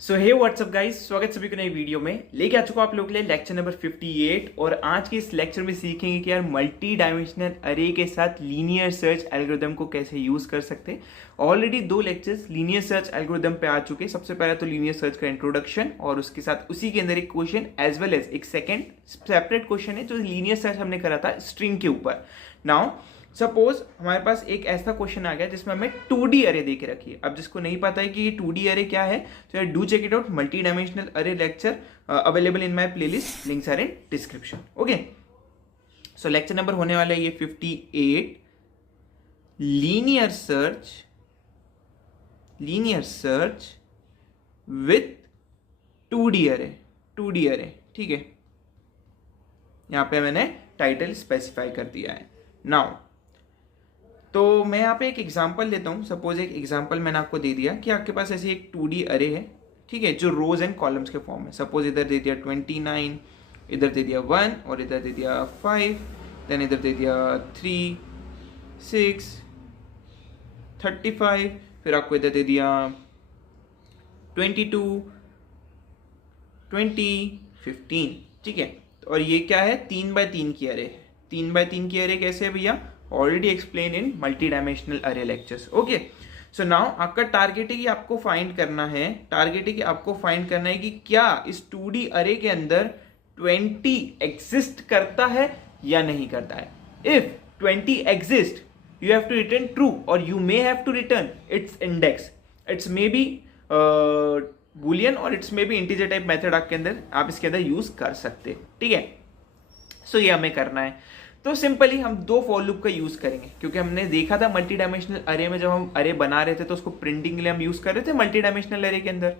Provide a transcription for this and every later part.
सो हे WhatsApp guys, स्वागत सभी को नई वीडियो में। लेके आ चुका हूं आप लोगों के लिए लेक्चर नंबर 58 और आज के इस लेक्चर में सीखेंगे कि यार मल्टी डायमेंशनल अरे के साथ लीनियर सर्च एल्गोरिदम को कैसे यूज कर सकते हैं। Already 2 lectures linear search algorithm पे आ चुके हैं। सबसे पहला तो लीनियर सर्च का इंट्रोडक्शन और उसके साथ उसी के अंदर एक क्वेश्चन एज वेल एज एक सेकेंड सेपरेट क्वेश्चन है जो लीनियर सर्च हमने करा था स्ट्रिंग के ऊपर। नाउ सपोज हमारे पास एक ऐसा क्वेश्चन आ गया जिसमें हमें 2D अरे दे के रखी है। अब जिसको नहीं पता है कि ये 2D अरे क्या है तो यार do check it out, multi dimensional अरे lecture available in my playlist, links are in description. Okay, so lecture number होने वाला है ये 58, लीनियर सर्च विथ 2D अरे। ठीक है, यहां पे मैंने टाइटल स्पेसिफाई कर दिया है। नाउ तो मैं यहाँ पे एक एग्जांपल लेता हूँ। सपोज एक एग्जांपल मैंने आपको दे दिया कि आपके पास ऐसी एक 2D अरे है, ठीक है, जो रोज एंड कॉलम्स के फॉर्म में। सपोज इधर दे दिया 29, इधर दे दिया 1 और इधर दे दिया 5, देन इधर दे दिया 3, 6, 35, फिर आपको इधर दे दिया 22, 20, 15। ठीक है, और ये क्या है? 3x3 की अरे है। 3x3 की अरे कैसे है भैया? Already explain in multi dimensional अरे लेक्चर्स। ओके, सो नाउ आपका टारगेट है कि आपको फाइंड करना है कि क्या इस 2D अरे के अंदर 20 एग्जिस्ट करता है या नहीं करता है। If 20 exist you have to return true और you may have to return it's index. Its may be boolean और its may be integer type method आपके अंदर आप इसके अंदर यूज कर सकते हैं। ठीक है, सो ये हमें करना है। तो सिंपली हम 2 फॉर लूप का यूज करेंगे क्योंकि हमने देखा था मल्टी डायमेंशनल अरे में जब हम अरे बना रहे थे तो उसको प्रिंटिंग के लिए हम यूज कर रहे थे मल्टी डायमेंशनल अरे के अंदर,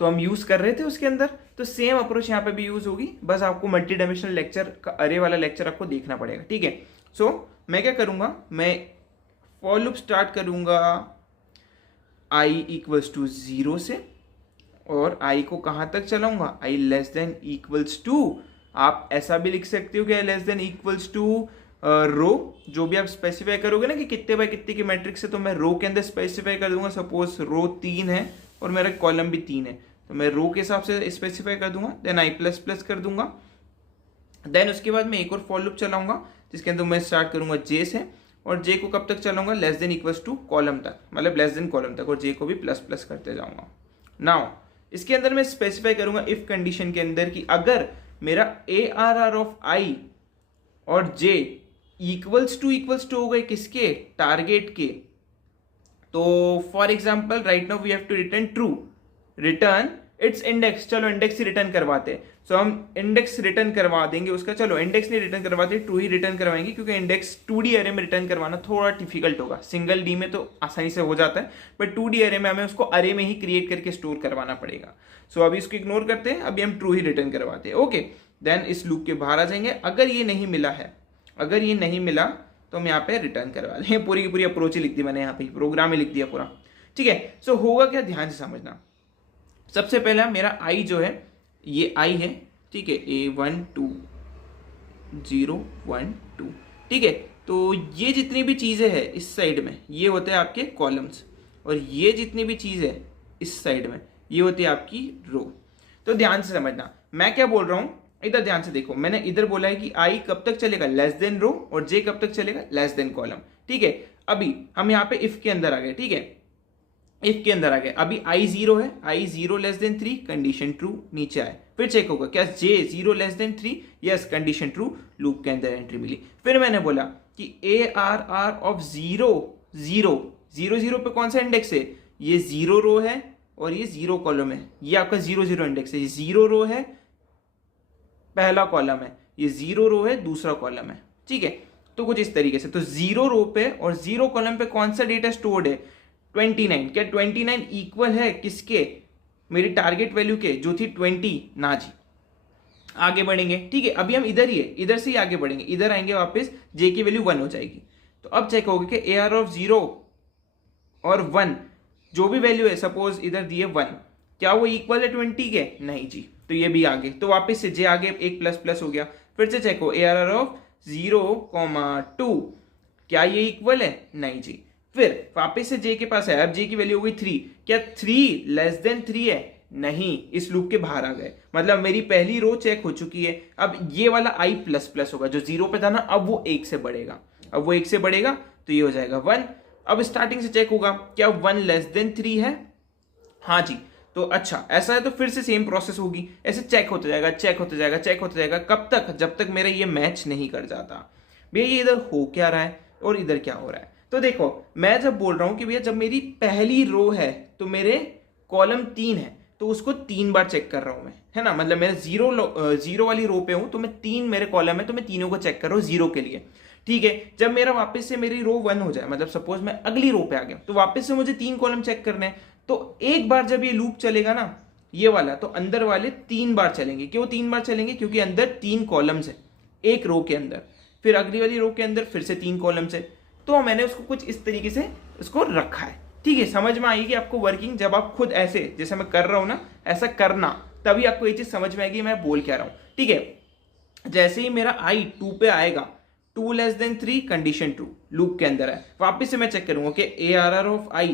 तो हम यूज कर रहे थे उसके अंदर। तो सेम अप्रोच यहाँ पे भी यूज होगी, बस आपको मल्टी डायमेंशनल लेक्चर का अरे वाला लेक्चर आपको देखना पड़ेगा। ठीक है, सो मैं क्या करूंगा, मैं फॉर लूप स्टार्ट करूंगा i इक्वल्स टू 0 से और i को कहां तक चलाऊंगा? i less than equals to, आप ऐसा भी लिख सकते हो कि less than equals to row, जो भी आप स्पेसिफाई करोगे ना कि कितने बाय कितने की मैट्रिक्स है, तो मैं रो के अंदर स्पेसिफाई कर दूंगा। सपोज रो 3 है और मेरा कॉलम भी 3 है, तो मैं रो के हिसाब से स्पेसिफाई कर दूंगा, देन i प्लस प्लस कर दूंगा। देन उसके बाद मैं एक और फॉर लूप चलाऊंगा जिसके अंदर मैं स्टार्ट करूंगा j से और j को कब तक चलाऊंगा? Less than equals to column तक, मतलब लेस देन कॉलम तक, और j को भी प्लस प्लस करते जाऊंगा। नाउ इसके अंदर मैं स्पेसिफाई करूंगा इफ कंडीशन के अंदर कि अगर मेरा ARR ऑफ i और j इक्वल्स टू हो गए किसके? टारगेट के। तो for example right now we have to return true, return it's index. चलो इंडेक्स ही रिटर्न करवाते हैं, सो हम इंडेक्स रिटर्न करवा देंगे उसका। चलो इंडेक्स नहीं रिटर्न करवाते, ट्रू ही रिटर्न करवाएंगे क्योंकि इंडेक्स 2D अरे में रिटर्न करवाना थोड़ा डिफिकल्ट होगा। सिंगल डी में तो आसानी से हो जाता है, बट 2D अरे में हमें उसको अरे में ही क्रिएट करके स्टोर करवाना पड़ेगा। सो अभी इसको इग्नोर करते हैं, अभी हम ट्रू ही रिटर्न करवाते हैं। ओके, देन इस लूप के बाहर आ जाएंगे। अगर ये नहीं मिला तो हम यहाँ पे रिटर्न करवा देंगे। पूरी की पूरी अप्रोच ही लिख दी मैंने, यहाँ पे प्रोग्राम ही लिख दिया पूरा। ठीक है, सो होगा क्या, ध्यान से समझना। सबसे पहला मेरा i जो है ये i है, ठीक है, A1 2 0 1 2। ठीक है, तो ये जितनी भी चीजें हैं इस साइड में ये होते हैं आपके कॉलम्स, और ये जितनी भी चीज है इस साइड में ये होती है आपकी रो। तो ध्यान से समझना मैं क्या बोल रहा हूं, इधर ध्यान से देखो। मैंने इधर बोला है कि i कब तक चलेगा? लेस देन रो, और j कब तक चलेगा? Less than column. ठीक है, अभी हम यहाँ पे इफ के अंदर आ गए। ठीक है, इफ के अंदर आ गए। अभी i 0 है, i 0 less than 3, condition true, नीचे आए। फिर चेक होगा क्या j 0 less than 3, yes condition true, loop के अंदर एंट्री मिली। फिर मैंने बोला कि ARR ऑफ 0 0 0 0 पे कौन सा इंडेक्स है? ये 0 रो है और ये 0 कॉलम है। ये आपका 0 0 इंडेक्स है। ये 0 रो है, पहला कॉलम है, ये 0 रो है, दूसरा कॉलम है। ठीक है, तो कुछ इस तरीके से। तो 0 रो पे और 0 कॉलम पे कौन सा डेटा स्टोर्ड है? 29। क्या 29 इक्वल है किसके? मेरी टारगेट वैल्यू के, जो थी 20 ना जी। आगे बढ़ेंगे। ठीक है, अभी हम इधर ही है, इधर से ही आगे बढ़ेंगे, इधर आएंगे वापस, j की वैल्यू 1 हो जाएगी। तो अब चेक होगा कि ARR ऑफ 0 और 1 जो भी वैल्यू है, सपोज इधर दिए 1, क्या वो इक्वल है 20 के? नहीं जी, तो ये भी आगे, तो वापस से j आगे एक प्लस प्लस हो गया। फिर से चेक हो ARR ऑफ 0, 2 क्या ये इक्वल है? नहीं जी। फिर वापस से j के पास है, अब j की वैल्यू हो गई 3, क्या 3 लेस देन 3 है? नहीं, इस लूप के बाहर आ गए, मतलब मेरी पहली रो चेक हो चुकी है। अब ये वाला i प्लस प्लस होगा जो 0 पे था ना, अब वो 1 से बढ़ेगा, अब वो 1 से बढ़ेगा तो ये हो जाएगा 1। अब स्टार्टिंग से चेक होगा क्या 1 लेस देन 3 है, हाँ जी, तो अच्छा ऐसा है तो फिर से सेम प्रोसेस होगी, ऐसे चेक होते जाएगा, चेक होते जाएगा, चेक होते जाएगा, कब तक, जब तक मेरा ये मैच नहीं कर जाता। भैया ये इधर हो क्या रहा है और इधर क्या हो रहा है, तो देखो मैं जब बोल रहा हूं कि भैया जब मेरी पहली रो है तो मेरे कॉलम 3 है तो उसको 3 बार चेक कर रहा हूं मैं, है ना, मतलब मैं जीरो वाली रो पे हूं तो मैं 3 मेरे कॉलम है तो मैं तीनों को चेक कर रहा हूं जीरो के लिए, ठीक है। जब मेरा वापस से मेरी रो 1 हो जाए, मतलब सपोज मैं अगली रो पे आ गया तो वापस से मुझे 3 कॉलम चेक करने हैं, तो एक बार जब ये लूप चलेगा ना ये वाला, तो अंदर वाले 3 बार चलेंगे। क्यों 3 बार चलेंगे, क्योंकि अंदर 3 कॉलम्स है एक रो के अंदर, फिर अगली वाली रो के अंदर फिर से 3 कॉलम्स है, तो मैंने उसको कुछ इस तरीके से उसको रखा है, ठीक है। समझ में आएगी आपको वर्किंग, जब आप खुद ऐसे जैसे मैं कर रहा हूं ना ऐसा करना, तभी आपको ये चीज समझ में आएगी मैं बोल क्या रहा हूं, ठीक है। जैसे ही मेरा i 2 पे आएगा, 2 less than 3 condition true loop के अंदर है, वापस से मैं चेक करूंगा कि ARR ऑफ i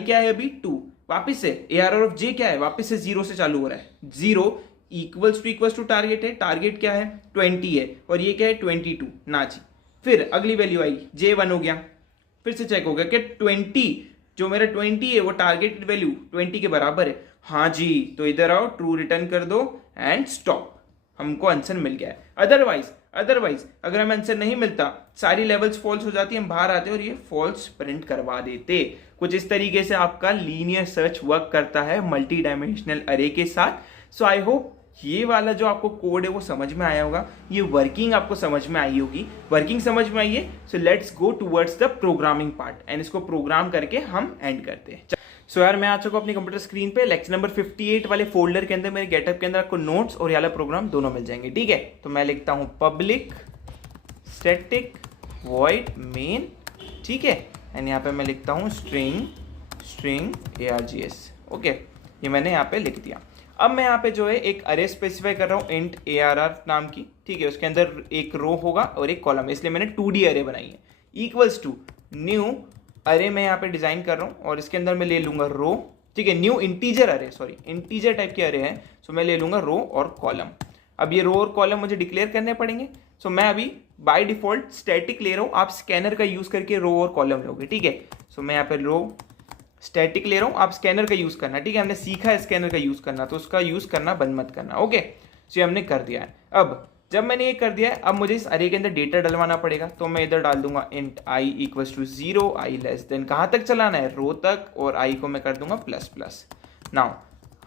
क्या है अभी 2, वापस से ARR ऑफ j क्या है, वापस से 0 से चालू हो रहा है, 0 इक्वल्स टू टारगेट है, टारगेट क्या है 20 है और ये क्या है 22 ना जी। फिर अगली वैल्यू आई j1 हो गया, फिर से चेक हो गया कि 20 जो मेरा 20 है वो टारगेटेड वैल्यू 20 के बराबर है, हाँ जी, तो इधर आओ ट्रू रिटर्न कर दो एंड स्टॉप, हमको आंसर मिल गया है। अदरवाइज अगर हमें आंसर नहीं मिलता, सारी लेवल्स फॉल्स हो जाती है, हम बाहर आते और ये फॉल्स प्रिंट करवा देते। कुछ इस तरीके से आपका लीनियर सर्च वर्क करता है मल्टी डायमेंशनल अरे के साथ। सो आई होप ये वाला जो आपको कोड है वो समझ में आया होगा, ये वर्किंग आपको समझ में आई होगी। वर्किंग समझ में आई है, so let's go towards the programming part and इसको प्रोग्राम करके हम एंड करते हैं। सो यार मैं आ चुका हूं अपनी कंप्यूटर स्क्रीन पे, लेक्चर नंबर 58 वाले फोल्डर के अंदर मेरे गेटअप के अंदर आपको नोट्स और ये वाला प्रोग्राम दोनों मिल जाएंगे, ठीक है। तो मैं लिखता हूं पब्लिक स्टैटिक वॉइड मेन, ठीक है, एंड यहाँ पे मैं लिखता हूँ स्ट्रिंग args, ओके, ये मैंने यहाँ पे लिख दिया। अब मैं यहाँ पे जो है एक अरे स्पेसिफाई कर रहा हूँ इंट ARR नाम की, ठीक है, उसके अंदर एक रो होगा और एक कॉलम, इसलिए मैंने 2D अरे बनाई है, इक्वल्स टू न्यू अरे मैं यहाँ पे डिजाइन कर रहा हूँ और इसके अंदर मैं ले लूंगा रो, ठीक है, न्यू इंटीजर अरे, सॉरी इंटीजर टाइप के अरे हैं, सो मैं ले लूंगा रो और कॉलम। अब ये रो और कॉलम मुझे डिक्लेयर करने पड़ेंगे, सो मैं अभी बाय डिफॉल्ट स्टैटिक ले रहा हूँ, आप स्कैनर का यूज करके रो और कॉलम लोगे, ठीक है। सो मैं यहाँ पे रो स्टैटिक ले रहा हूँ, आप स्कैनर का यूज करना, ठीक है, हमने सीखा है स्कैनर का यूज करना, तो उसका यूज करना बंद मत करना, ओके। सो हमने कर दिया है। अब जब मैंने ये कर दिया है, अब मुझे इस अरे के अंदर डेटा डलवाना पड़ेगा, तो मैं इधर डाल दूंगा int i equals to 0, i less than कहाँ तक चलाना है, रो तक, और i को मैं कर दूंगा प्लस प्लस। नाउ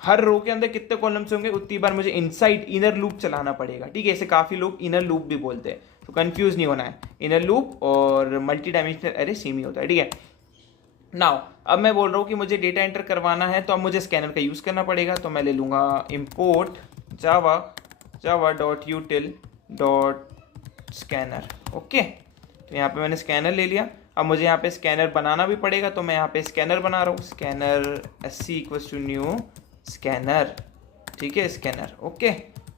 हर रो के अंदर कितने कॉलम्स होंगे उतनी बार मुझे इनसाइड इनर लूप चलाना पड़ेगा, ठीक है, इसे काफी लोग इनर लूप भी बोलते हैं, तो कंफ्यूज नहीं होना है, इनर लूप और मल्टी डायमेंशनल अरे सेम ही होता है, ठीक है। नाउ अब मैं बोल रहा हूँ कि मुझे डेटा एंटर करवाना है, तो अब मुझे स्कैनर का यूज करना पड़ेगा, तो मैं ले लूंगा इम्पोर्ट java.util.scanner, ओके। तो यहाँ पे मैंने स्कैनर ले लिया। अब मुझे यहाँ पे स्कैनर बनाना भी पड़ेगा, तो मैं यहाँ पे स्कैनर बना रहा हूँ, scanner sc equals to new scanner, ठीक है, स्कैनर, ओके।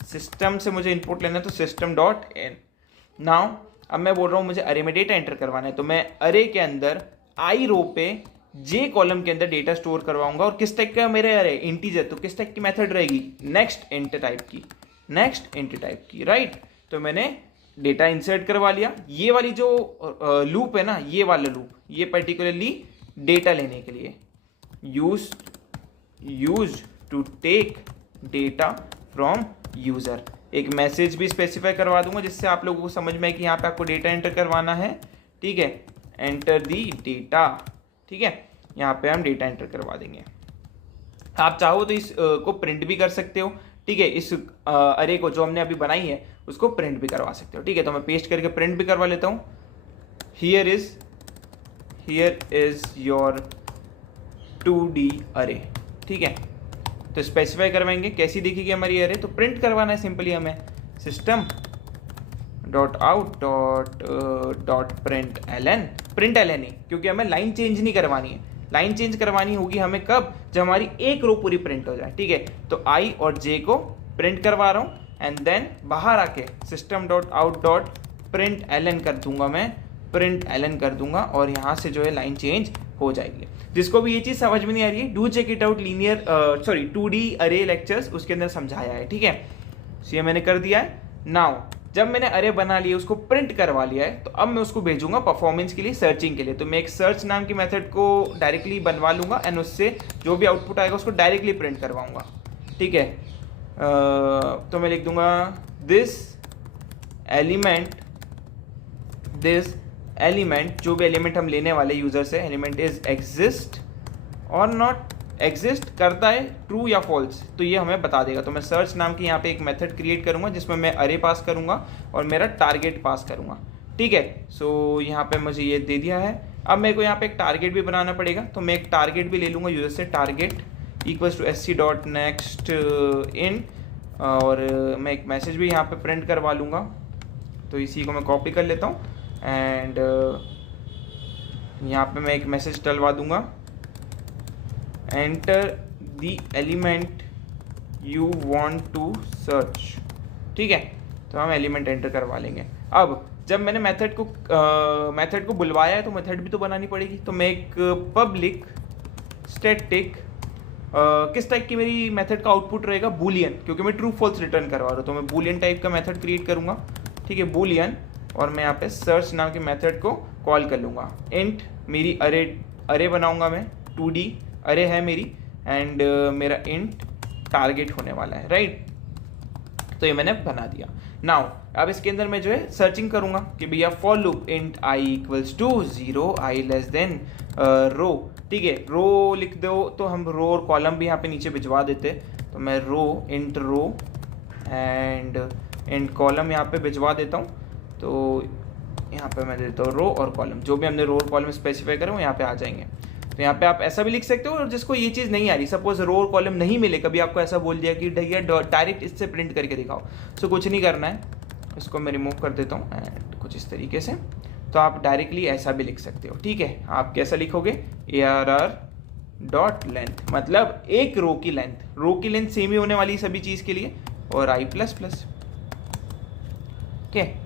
सिस्टम से मुझे इनपुट लेना है, तो सिस्टम डॉट इन। नाउ अब मैं बोल रहा हूँ मुझे अरे में डेटा एंटर करवाना है, तो मैं अरे के अंदर आई रो पे जे कॉलम के अंदर डेटा स्टोर करवाऊंगा, और किस टाइप का मेरे अरे इंटीजर, तो किस टाइप की मेथड रहेगी, नेक्स्ट इंट टाइप की, राइट। तो मैंने डेटा इंसर्ट करवा लिया। ये वाली जो लूप है ना, ये वाला लूप, ये पर्टिकुलरली डेटा लेने के लिए, use to take data from user. एक मैसेज भी स्पेसिफाई करवा दूंगा जिससे आप लोगों को समझ में आए कि यहाँ पे आपको डेटा एंटर करवाना है, ठीक है, एंटर दी डेटा, ठीक है, यहाँ पे हम डेटा एंटर करवा देंगे। आप चाहो तो इस को प्रिंट भी कर सकते हो, ठीक है, इस अरे को जो हमने अभी बनाई है उसको प्रिंट भी करवा सकते हो, ठीक है। तो मैं पेस्ट करके प्रिंट भी करवा लेता हूँ, हियर इज योर 2D अरे, ठीक है। तो स्पेसिफाई करवाएंगे कैसी दिखेगी हमारी अरे, तो प्रिंट करवाना है सिंपली हमें, system dot out dot print L ही, क्योंकि हमें लाइन चेंज नहीं करवानी है। लाइन चेंज करवानी होगी हमें कब, जब हमारी एक रो पूरी प्रिंट हो जाए, ठीक है। तो i और j को प्रिंट करवा रहा हूँ, एंड देन बाहर आके system dot out dot print L कर दूंगा, मैं प्रिंट एल कर दूंगा, और यहाँ से जो है लाइन चेंज हो जाएगी। जिसको भी ये चीज समझ में नहीं आ रही है, do check it out linear 2D array lectures, उसके अंदर समझाया है, ठीक है। सो ये मैंने कर दिया है। नाउ जब मैंने अरे बना लिया, उसको प्रिंट करवा लिया है, तो अब मैं उसको भेजूंगा परफॉर्मेंस के लिए, सर्चिंग के लिए। तो मैं एक सर्च नाम की मेथड को डायरेक्टली बनवा लूंगा एंड उससे जो भी आउटपुट आएगा उसको डायरेक्टली प्रिंट करवाऊंगा, ठीक है। तो मैं लिख दूंगा दिस एलिमेंट, जो भी एलिमेंट हम लेने वाले यूजर से, एलिमेंट इज एग्जिस्ट और नॉट एग्जिस्ट, करता है ट्रू या फॉल्स, तो ये हमें बता देगा। तो मैं सर्च नाम की यहाँ पे एक मेथड क्रिएट करूंगा जिसमें मैं अरे पास करूंगा और मेरा टारगेट पास करूंगा, ठीक है। सो यहाँ पे मुझे ये दे दिया है। अब मेरे को यहाँ पे एक टारगेट भी बनाना पड़ेगा, तो मैं एक टारगेट भी ले लूंगा यूजर से, टारगेट इक्वल्स टू sc.next इन, और मैं एक मैसेज भी यहाँ पे प्रिंट करवा लूँगा। तो इसी को मैं कॉपी कर लेता हूँ एंड यहाँ पे मैं एक मैसेज डलवा दूंगा, enter the element you want to search, ठीक है। तो हम एलिमेंट एंटर करवा लेंगे। अब जब मैंने मेथड को बुलवाया है तो मेथड भी तो बनानी पड़ेगी। तो मैं एक पब्लिक स्टैटिक किस टाइप की मेरी मेथड का आउटपुट रहेगा, बूलियन, क्योंकि मैं ट्रू फॉल्स रिटर्न करवा रहा हूँ। तो मैं बूलियन टाइप का मेथड क्रिएट करूँगा, ठीक है, बूलियन, और मैं यहाँ पे सर्च नाम के मेथड को कॉल कर लूँगा। इंट मेरी अरे बनाऊँगा मैं, 2D अरे है मेरी, एंड मेरा इंट टारगेट होने वाला है, राइट। तो ये मैंने बना दिया। नाउ अब इसके अंदर मैं जो है सर्चिंग करूँगा कि भैया for loop int I equals to 0, I less than row, ठीक है। रो लिख दो तो हम रो और कॉलम भी यहाँ पे नीचे भिजवा देते। तो मैं रो एंड इंट कॉलम यहाँ पे भिजवा देता हूँ। तो यहाँ पे मैं देता हूँ रो और कॉलम, जो भी हमने रो और कॉलम स्पेसिफाई करें वो यहाँ पे आ जाएंगे। तो यहाँ पे आप ऐसा भी लिख सकते हो, और जिसको ये चीज़ नहीं आ रही, सपोज रो और कॉलम नहीं मिले, कभी आपको ऐसा बोल दिया कि भैया डायरेक्ट इससे प्रिंट करके दिखाओ, सो कुछ नहीं करना है, इसको मैं रिमूव कर देता हूँ एंड कुछ इस तरीके से। तो आप डायरेक्टली ऐसा भी लिख सकते हो, ठीक है। आप कैसा लिखोगे, ARR .लेंथ, मतलब एक रो की लेंथ सेम ही होने वाली सभी चीज़ के लिए, और i++, ओके।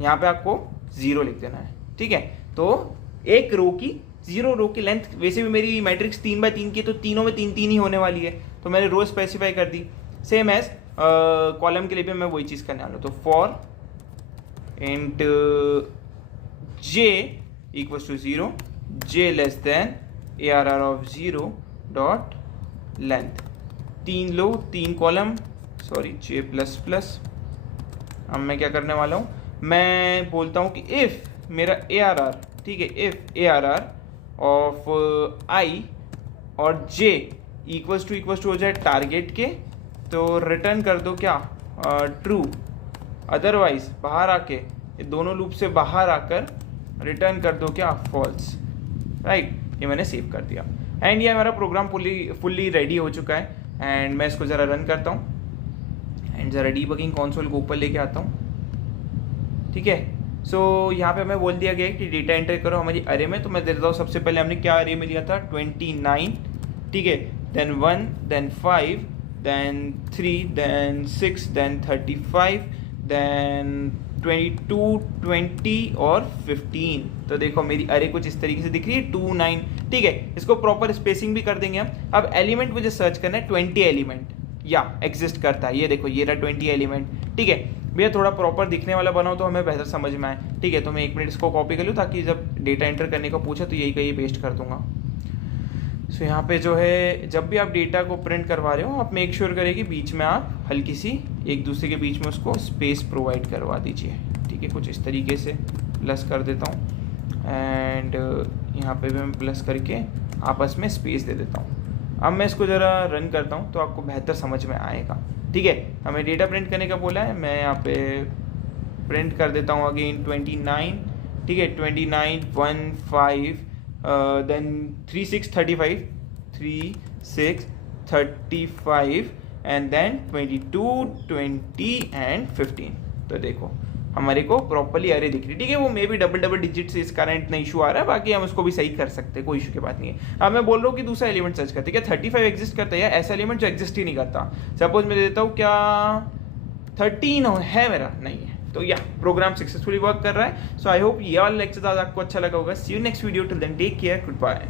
यहाँ पे आपको 0 लिख देना है, ठीक है। तो एक रो की 0 रो की लेंथ, वैसे भी मेरी मैट्रिक्स 3x3 की, तो तीनों में 3 ही होने वाली है, तो मैंने रो स्पेसिफाई कर दी। सेम एज कॉलम के लिए भी मैं वही चीज़ करने वाला हूँ। तो for int j equals to 0, j less than ARR of 0 dot length, 3 लो 3 कॉलम, सॉरी j++। अब मैं क्या करने वाला हूँ, मैं बोलता हूँ कि इफ़ मेरा ARR, ठीक है, इफ़ ARR ऑफ i और j इक्वल्स टू हो जाए टारगेट के, तो रिटर्न कर दो क्या, ट्रू। अदरवाइज बाहर आके, ये दोनों लूप से बाहर आकर रिटर्न कर दो क्या, फॉल्स, राइट। ये मैंने सेव कर दिया एंड ये हमारा प्रोग्राम फुल्ली रेडी हो चुका है। एंड मैं इसको ज़रा रन करता हूँ एंड ज़रा डीबगिंग कंसोल को ऊपर लेके आता हूँ, ठीक है। सो यहाँ पे हमें बोल दिया गया है कि डेटा एंटर करो हमारी अरे में। तो मैं दे देता हूँ, सबसे पहले हमने क्या अरे में लिया था, 29, ठीक है, then 1, then 5, then 3, then 6, then 35, then 22, 20 और 15। तो देखो मेरी अरे कुछ इस तरीके से दिख रही है, 2, 9, ठीक है। इसको प्रॉपर स्पेसिंग भी कर देंगे हम। अब एलिमेंट मुझे सर्च करना है, 20 एलिमेंट या एग्जिस्ट करता है, ये देखो ये रहा 20 एलिमेंट, ठीक है। भैया थोड़ा प्रॉपर दिखने वाला बनाओ तो हमें बेहतर समझ में आए, ठीक है। तो मैं 1 मिनट इसको कॉपी कर लूँ ताकि जब डेटा एंटर करने को पूछे तो यही का ये पेस्ट कर दूंगा। सो यहाँ पे जो है, जब भी आप डेटा को प्रिंट करवा रहे हो, आप मेक श्योर करें कि बीच में आप हल्की सी एक दूसरे के बीच में उसको स्पेस प्रोवाइड करवा दीजिए, ठीक है। कुछ इस तरीके से प्लस कर देता हूँ एंड यहाँ पे भी मैं प्लस करके आपस में स्पेस दे देता हूँ। अब मैं इसको ज़रा रन करता हूँ तो आपको बेहतर समझ में आएगा, ठीक है। हमें डेटा प्रिंट करने का बोला है, मैं यहाँ पे प्रिंट कर देता हूँ अगेन 29, ठीक है, 29, 1, 5, देन 3, 6, 35, 3, 6, 35 एंड देन 22, 20 एंड 15। तो देखो हमारे को प्रॉपर्ली अरे दिख रही, ठीक है। वो मे भी डबल डिजिट से इस कारण इतना इशू आ रहा है, बाकी हम उसको भी सही कर सकते हैं, कोई इशू की बात नहीं है। अब मैं बोल रहा हूँ कि दूसरा एलिमेंट सर्च करते, क्या 35 एग्जिस्ट करता है या ऐसा एलिमेंट जो एग्जिस्ट ही नहीं करता। सपोज मैं देता हूँ क्या 13 है मेरा, नहीं है, तो या प्रोग्राम सक्सेसफुली वर्क कर रहा है। सो आई होप ये वाला लेक्चर आज आपको अच्छा लगा होगा। See you next video, till then take care, good bye.